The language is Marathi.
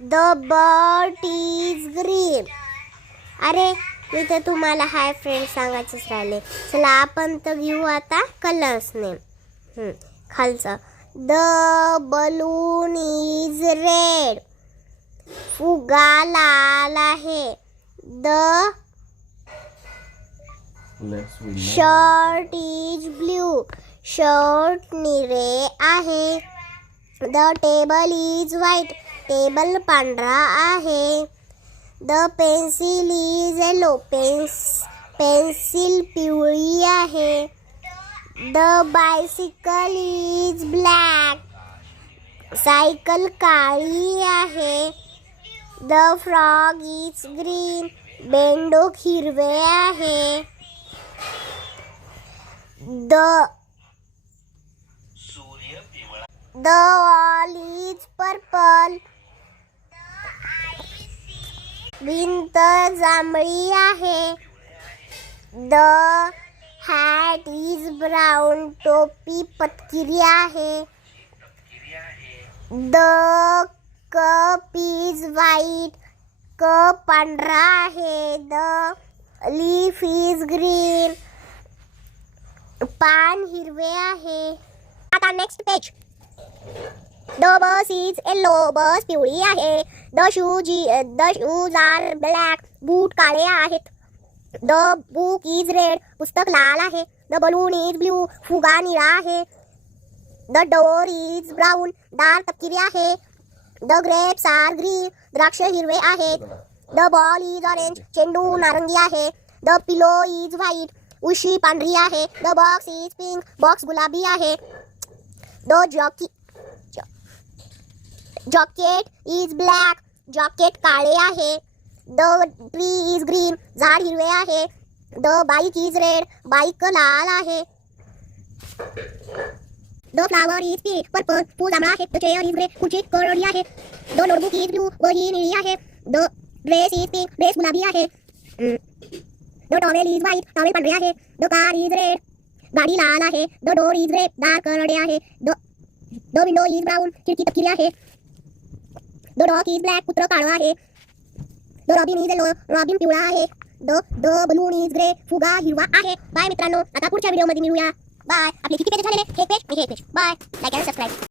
The boat is green. अरे मी तर तुम्हाला हाय फ्रेंड सांगायचंच राहिले. चला आपण तर घेऊ आता कलर्स नेम. खालचं द बलून इज रेड. फुगा लाल आहे. The shirt is blue. Shirt निळे आहे. The table is white. Table पांढरा आहे. The pencil is yellow. Pencil पिवळी आहे. The bicycle is black. Cycle काळी आहे. The frog is green. बेंडूक हिरवे आहे. The wall is purple. भिंत जांभळी आहे. The hat is brown. टोपी पतकिरी आहे. The cup is white. Cup पांढरा आहे. The leaf is green. पान हिरवे आहे. आता next page. The bus is yellow. Bus पिवळी आहे. The shoes are black. Boot काळे आहेत. The book is red. पुस्तक लाल आहे. The balloon is blue. फुगा निळा आहे. The door is brown. दार तपकिरी आहे. The grapes are green. द्राक्ष हिरवे आहेत. The ball is orange. चेंडू नारंगी आहे. The pillow is white. उशी पांढरी आहे. The box is pink. Box गुलाबी आहे. The jacket is black. Jacket काळे आहे. The tree is green. झाड हिरवे आहे. The bike is red. Bike लाल आहे. The flower is purple. फूल जांभळा आहे. The chair is grey. खुर्ची करडी आहे. The notebook is blue. वही निळी आहे. The dress is pink. Dress गुलाबी आहे. The towel is white. Towel पांढरे आहे. The car is red. गाडी लाल आहे. The door is red. दार करडे आहे. The window is brown. खिडकी तपकिरी आहे. The dog is black. कुत्र काळं आहे. The robin is yellow. Robin पिवळा आहे. The balloon is grey. फुगा हिरवा आहे. बाय मित्रांनो, आता पुढच्या व्हिडिओमध्ये मिळूया. बाय. आपले किती पेज झालेले? एक पेज. बाय. लाईक आणि सबस्क्राईब.